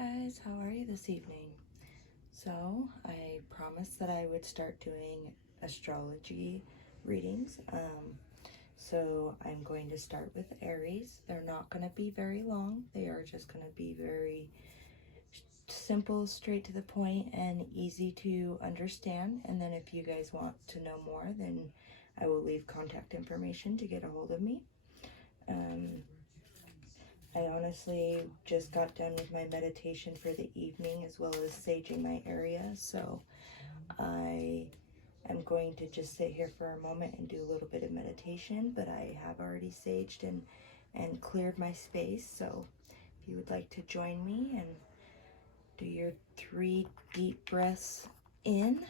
guys, how are you this evening? So I promised that I would start doing astrology readings. So I'm going to start with Aries. They're not going to be very long. They are just going to be very simple, straight to the point, and easy to understand. And then if you guys want to know more, then I will leave contact information to get a hold of me. I honestly just got done with my meditation for the evening as well as saging my area, so I am going to just sit here for a moment and do a little bit of meditation, but I have already saged and cleared my space. So if you would like to join me and do your 3 deep breaths in.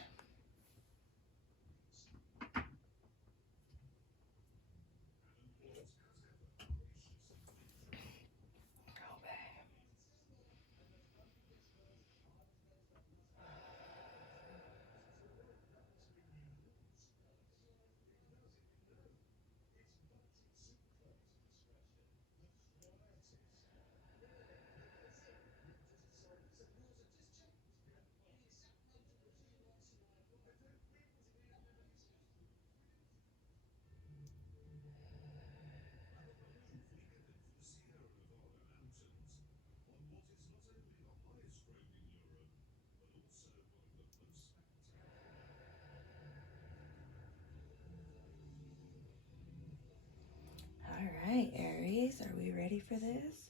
All right, Aries, are we ready for this?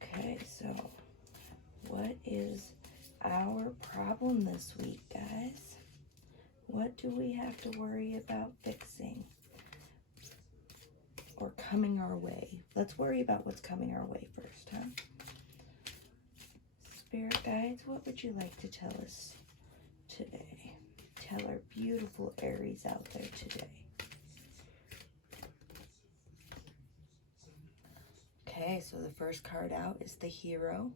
Okay, so what is our problem this week, guys? What do we have to worry about fixing or coming our way? Let's worry about what's coming our way first, huh? Spirit guides, what would you like to tell us today? Tell our beautiful Aries out there today. Okay, so the first card out is the Hero.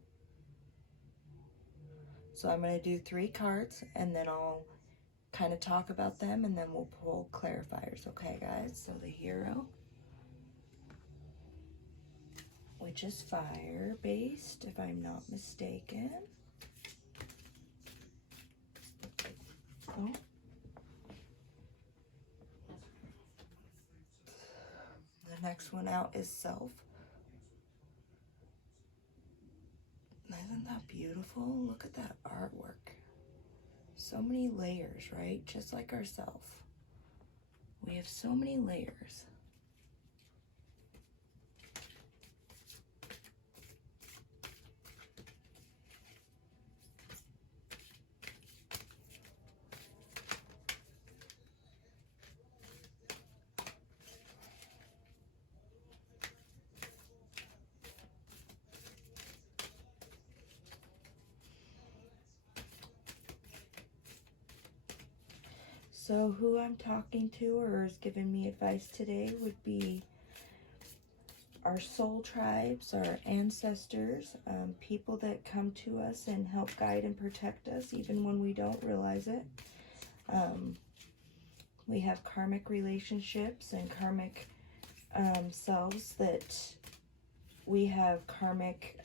So I'm going to do 3 cards and then I'll kind of talk about them and then we'll pull clarifiers. Okay, guys? So the Hero, which is fire-based, if I'm not mistaken. Oh. The next one out is Self. Isn't that beautiful? Look at that artwork. So many layers, right? Just like ourself. We have so many layers. So who I'm talking to or is giving me advice today would be our soul tribes, our ancestors, people that come to us and help guide and protect us even when we don't realize it. We have karmic relationships and karmic selves that we have karmic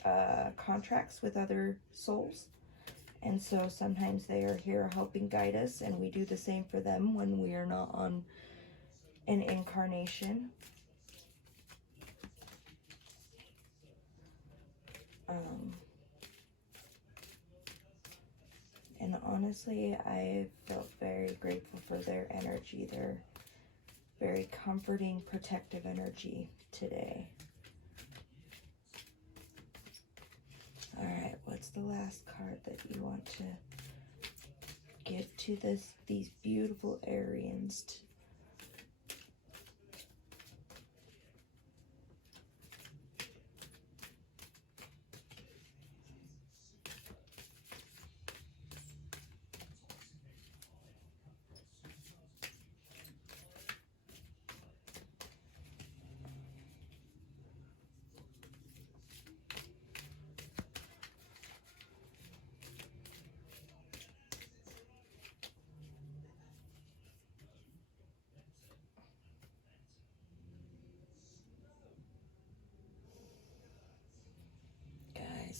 contracts with other souls. And so sometimes they are here helping guide us, and we do the same for them when we are not on an incarnation. And honestly, I felt very grateful for their energy, their very comforting, protective energy today. All right, what's the last card that you want to give to these beautiful Arians?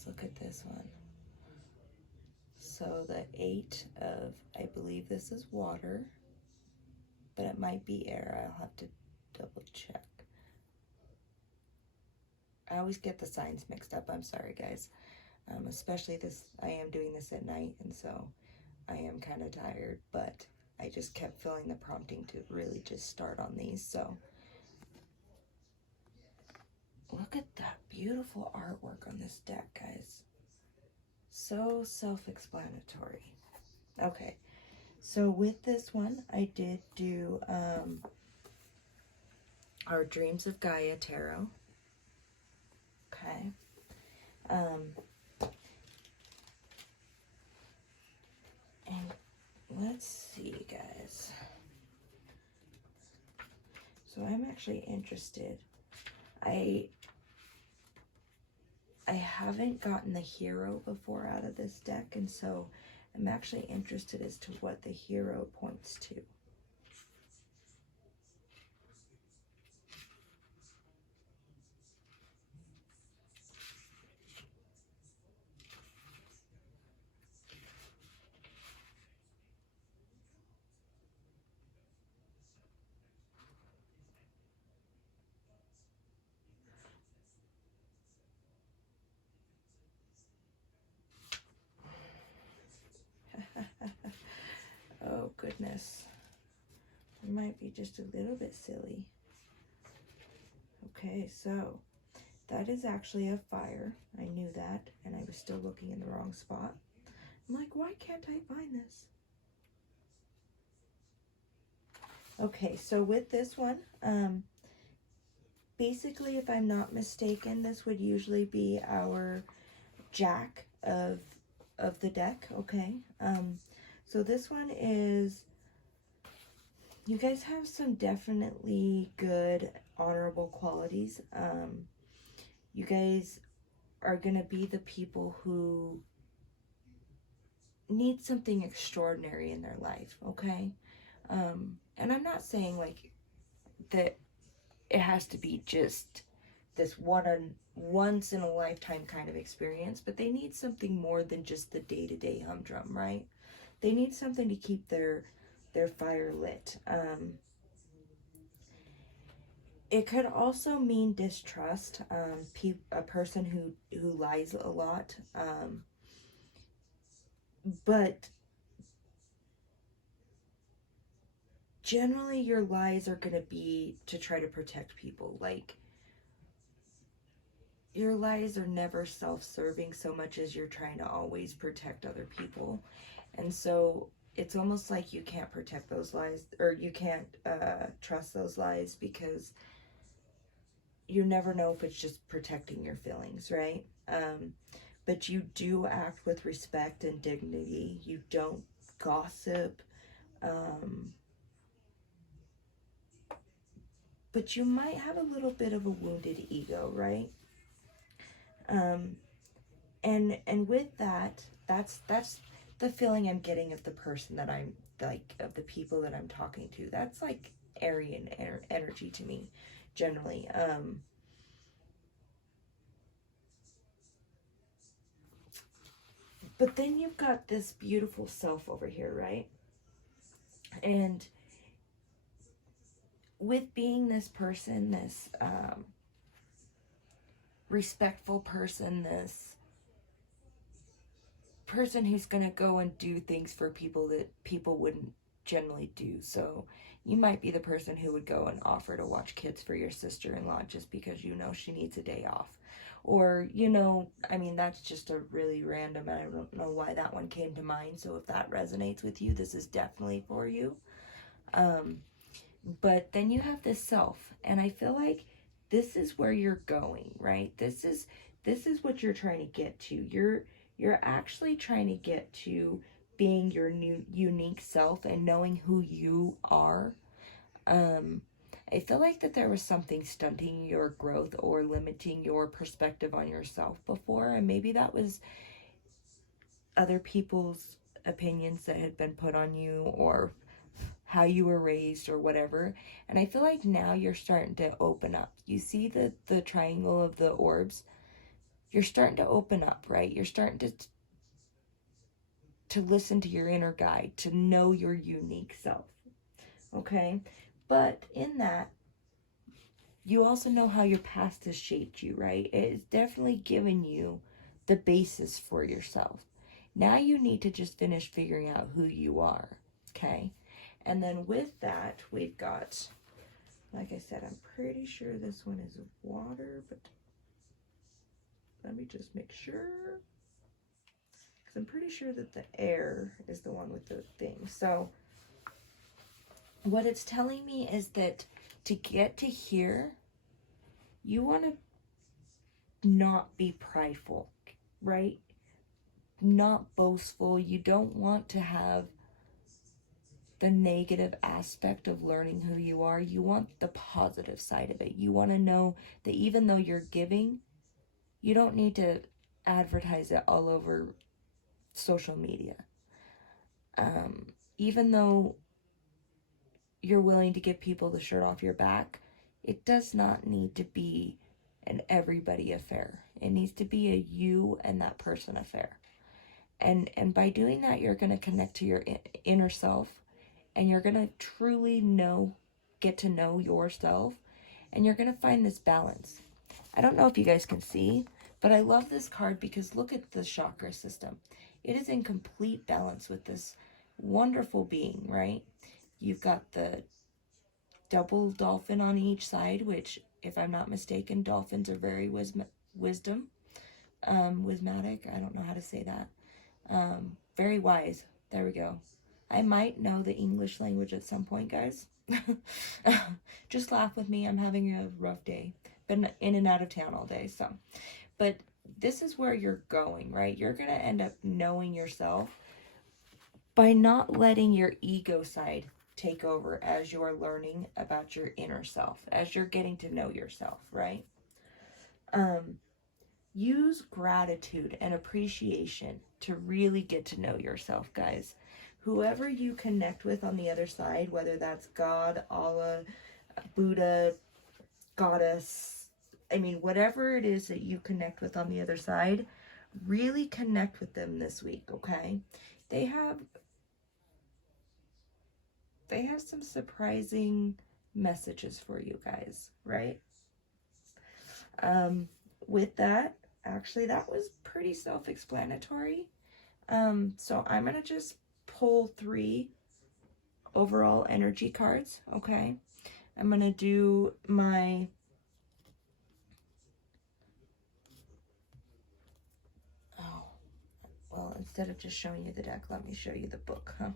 look at this one. So the 8 of, I believe this is water, but it might be air. I'll have to double check. I always get the signs mixed up. I'm sorry, guys. Especially this, I am doing this at night, and so I am kind of tired, but I just kept feeling the prompting to really just start on these. So look at that beautiful artwork on this deck, guys. So self-explanatory. Okay, so with this one, I did do our Dreams of Gaia Tarot. Okay. And let's see, guys. So I'm actually interested. I haven't gotten the hero before out of this deck, and so I'm actually interested as to what the hero points to. Oh, goodness. It might be just a little bit silly. Okay, so that is actually a fire. I knew that, and I was still looking in the wrong spot. I'm like, why can't I find this? Okay, so with this one, basically, if I'm not mistaken, this would usually be our Jack of the deck. Okay, so this one is, you guys have some definitely good honorable qualities. You guys are gonna be the people who need something extraordinary in their life. Okay, and I'm not saying like that it has to be just this once in a lifetime kind of experience, but they need something more than just the day-to-day humdrum, right? They need something to keep their fire lit. It could also mean distrust, a person who lies a lot, but generally your lies are going to be to try to protect people. Like, your lies are never self-serving so much as you're trying to always protect other people. And so it's almost like you can't protect those lies, or you can't trust those lies, because you never know if it's just protecting your feelings, right? But you do act with respect and dignity. You don't gossip. But you might have a little bit of a wounded ego, right? And with that, that's the feeling I'm getting of the person that I'm, like, of the people that I'm talking to. That's like Aryan energy to me, generally. But then you've got this beautiful self over here, right? And with being this person, this respectful person, this person who's gonna go and do things for people that people wouldn't generally do. So you might be the person who would go and offer to watch kids for your sister-in-law just because you know she needs a day off. Or, you know, I mean, that's just a really random, and I don't know why that one came to mind. So if that resonates with you, this is definitely for you. But then you have this self, and I feel like this is where you're going, right? This is what you're trying to get to. You're actually trying to get to being your new unique self and knowing who you are. I feel like that there was something stunting your growth or limiting your perspective on yourself before, and maybe that was other people's opinions that had been put on you, or how you were raised, or whatever. And I feel like now you're starting to open up. You see the triangle of the orbs? you're starting to open up, right? You're starting to listen to your inner guide, to know your unique self, okay? But in that, you also know how your past has shaped you, right? It's definitely given you the basis for yourself. Now you need to just finish figuring out who you are, okay? And then with that, we've got, like I said, I'm pretty sure this one is water, but let me just make sure. Because I'm pretty sure that the air is the one with the thing. So what it's telling me is that to get to here, you want to not be prideful, right? Not boastful. You don't want to have the negative aspect of learning who you are. You want the positive side of it. You want to know that even though you're giving, you don't need to advertise it all over social media. Even though you're willing to give people the shirt off your back, it does not need to be an everybody affair. It needs to be a you and that person affair. And by doing that, you're going to connect to your inner self, and you're going to truly get to know yourself, and you're going to find this balance. I don't know if you guys can see, but I love this card because look at the chakra system. It is in complete balance with this wonderful being, right? You've got the double dolphin on each side, which, if I'm not mistaken, dolphins are very wismatic. I don't know how to say that. Very wise. There we go. I might know the English language at some point, guys. Just laugh with me. I'm having a rough day. Been in and out of town all day, so. But this is where you're going, right? You're going to end up knowing yourself by not letting your ego side take over as you're learning about your inner self, as you're getting to know yourself, right? Use gratitude and appreciation to really get to know yourself, guys. Whoever you connect with on the other side, whether that's God, Allah, Buddha, Goddess, I mean, whatever it is that you connect with on the other side, really connect with them this week, okay? They have some surprising messages for you guys, right? With that, actually, that was pretty self-explanatory. So I'm going to just pull 3 overall energy cards, okay? I'm going to do my well, instead of just showing you the deck, let me show you the book, huh?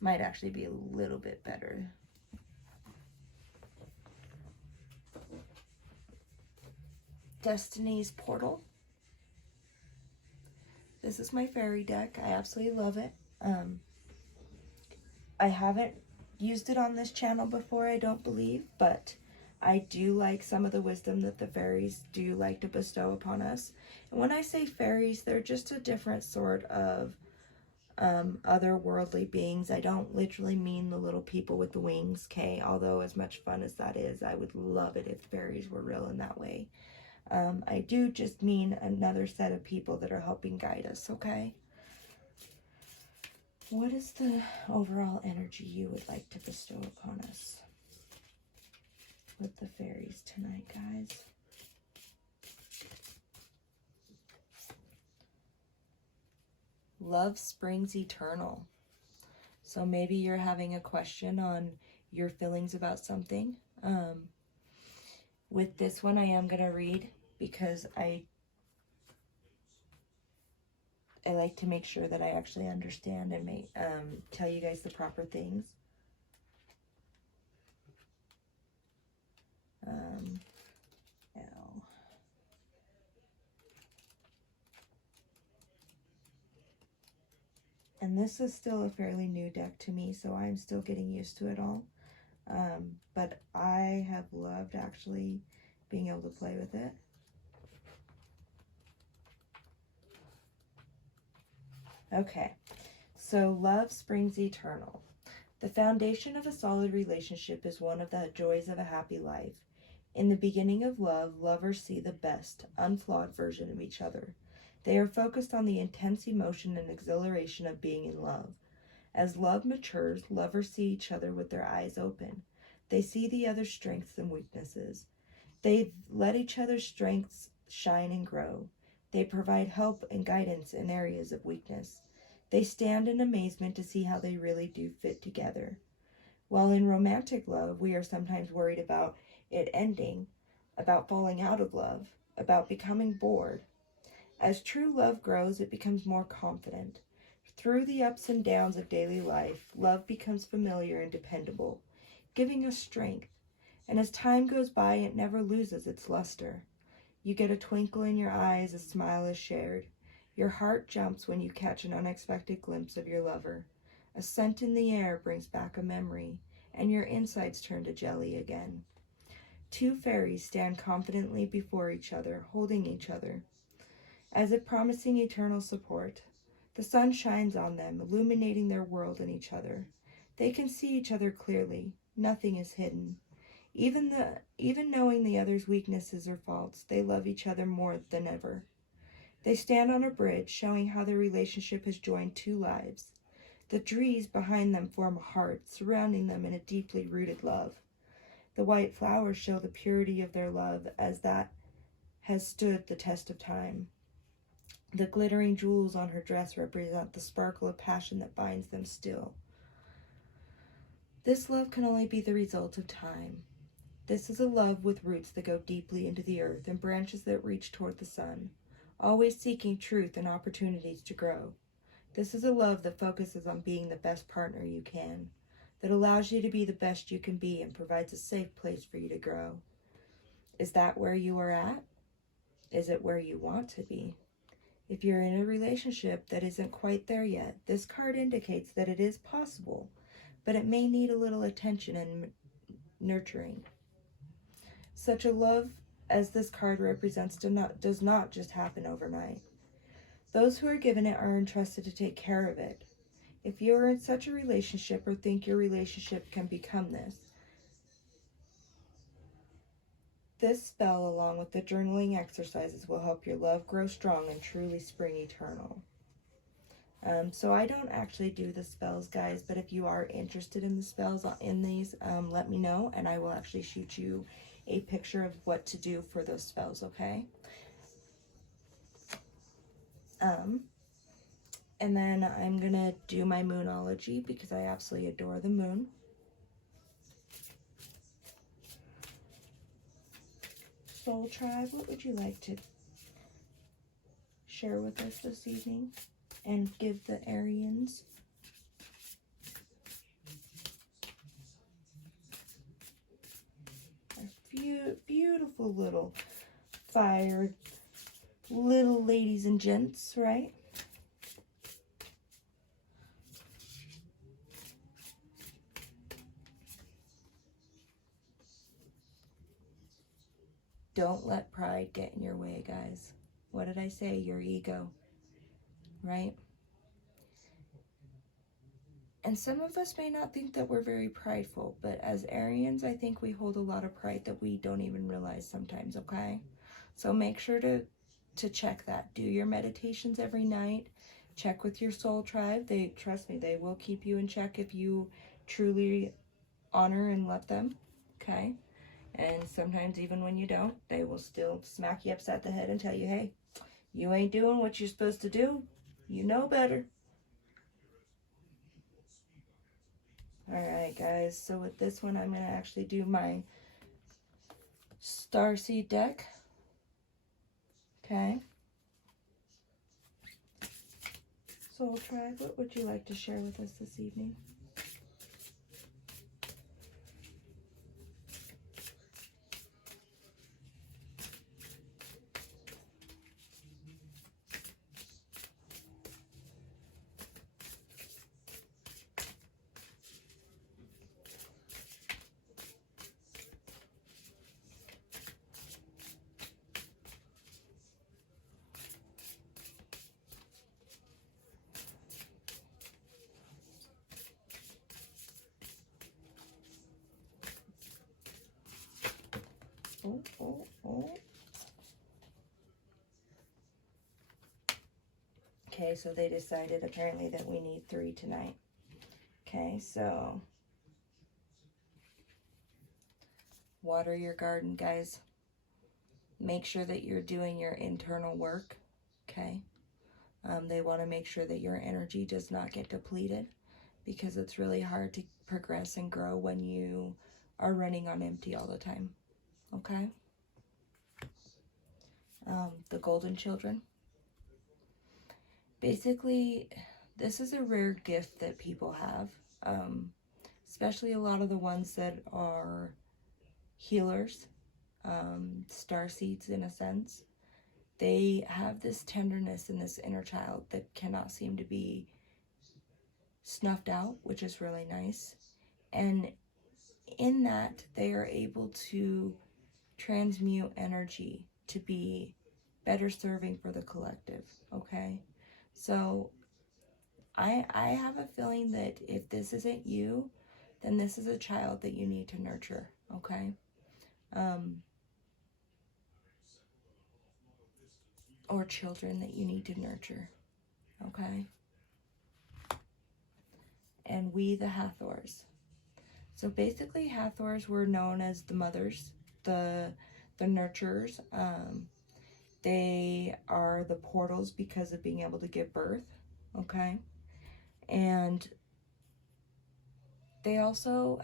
Might actually be a little bit better. Destiny's Portal. This is my fairy deck. I absolutely love it. I haven't used it on this channel before, I don't believe, but I do like some of the wisdom that the fairies do like to bestow upon us. And when I say fairies, they're just a different sort of otherworldly beings. I don't literally mean the little people with the wings, okay? Although as much fun as that is, I would love it if fairies were real in that way. I do just mean another set of people that are helping guide us, okay? What is the overall energy you would like to bestow upon us with the fairies tonight, guys? Love springs eternal. So maybe you're having a question on your feelings about something. With this one, I am going to read because I like to make sure that I actually understand and tell you guys the proper things. L. And this is still a fairly new deck to me, so I'm still getting used to it all. But I have loved actually being able to play with it. Okay, so love springs eternal. The foundation of a solid relationship is one of the joys of a happy life. In the beginning of love, lovers see the best, unflawed version of each other. They are focused on the intense emotion and exhilaration of being in love. As love matures, lovers see each other with their eyes open. They see the other's strengths and weaknesses. They let each other's strengths shine and grow. They provide help and guidance in areas of weakness. They stand in amazement to see how they really do fit together. While in romantic love, we are sometimes worried about it ending, about falling out of love, about becoming bored. As true love grows, it becomes more confident. Through the ups and downs of daily life, love becomes familiar and dependable, giving us strength. And as time goes by, it never loses its luster. You get a twinkle in your eyes, a smile is shared. Your heart jumps when you catch an unexpected glimpse of your lover. A scent in the air brings back a memory, and your insides turn to jelly again. Two fairies stand confidently before each other, holding each other, as if promising eternal support. The sun shines on them, illuminating their world and each other. They can see each other clearly. Nothing is hidden. Even knowing the other's weaknesses or faults, they love each other more than ever. They stand on a bridge, showing how their relationship has joined two lives. The trees behind them form a heart, surrounding them in a deeply rooted love. The white flowers show the purity of their love as that has stood the test of time. The glittering jewels on her dress represent the sparkle of passion that binds them still. This love can only be the result of time. This is a love with roots that go deeply into the earth and branches that reach toward the sun, always seeking truth and opportunities to grow. This is a love that focuses on being the best partner you can, that allows you to be the best you can be and provides a safe place for you to grow. Is that where you are at? Is it where you want to be? If you're in a relationship that isn't quite there yet, this card indicates that it is possible, but it may need a little attention and nurturing. Such a love as this card represents does not just happen overnight. Those who are given it are entrusted to take care of it. If you are in such a relationship or think your relationship can become this spell, along with the journaling exercises, will help your love grow strong and truly spring eternal. So I don't actually do the spells, guys, but if you are interested in the spells in these, let me know, and I will actually shoot you a picture of what to do for those spells, okay? And then I'm going to do my moonology because I absolutely adore the moon. Soul Tribe, what would you like to share with us this evening and give the Arians? Beautiful little fire, little ladies and gents, right? Don't let pride get in your way, guys. What did I say? Your ego, right? And some of us may not think that we're very prideful, but as Arians, I think we hold a lot of pride that we don't even realize sometimes, okay? So make sure to check that. Do your meditations every night. Check with your soul tribe. Trust me, they will keep you in check if you truly honor and love them, okay? And sometimes even when you don't, they will still smack you upside the head and tell you, hey, you ain't doing what you're supposed to do. You know better. Alright, guys, so with this one, I'm going to actually do my Starseed deck. Okay. Soul Tribe, what would you like to share with us this evening? Okay, so they decided apparently that we need 3 tonight. Okay, so water your garden, guys. Make sure that you're doing your internal work. Okay. They want to make sure that your energy does not get depleted, because it's really hard to progress and grow when you are running on empty all the time. Okay. The golden children. Basically, this is a rare gift that people have, especially a lot of the ones that are healers, star seeds in a sense. They have this tenderness in this inner child that cannot seem to be snuffed out, which is really nice. And in that, they are able to transmute energy to be better serving for the collective. Okay, so I have a feeling that if this isn't you, then this is a child that you need to nurture. Okay, or children that you need to nurture. Okay, and we the Hathors. So basically, Hathors were known as the mothers, the nurturers. They are the portals because of being able to give birth. Okay, and they also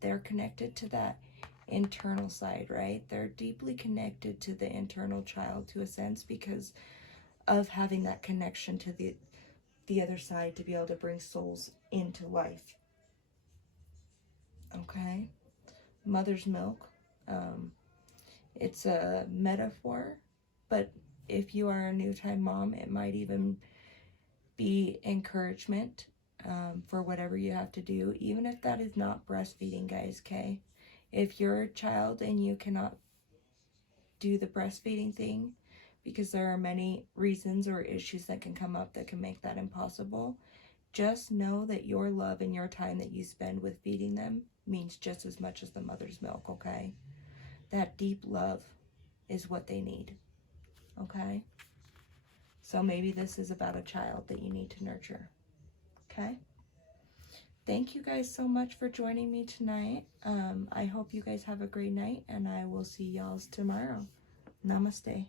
they're connected to that internal side, right? They're deeply connected to the internal child to a sense, because of having that connection to the other side to be able to bring souls into life. Okay, mother's milk. It's a metaphor, but if you are a new time mom, it might even be encouragement for whatever you have to do, even if that is not breastfeeding, guys. Okay, if you're a child and you cannot do the breastfeeding thing, because there are many reasons or issues that can come up that can make that impossible, just know that your love and your time that you spend with feeding them means just as much as the mother's milk. Okay, that deep love is what they need. Okay, so maybe this is about a child that you need to nurture. Okay, thank you guys so much for joining me tonight. I hope you guys have a great night, and I will see y'all tomorrow. Namaste.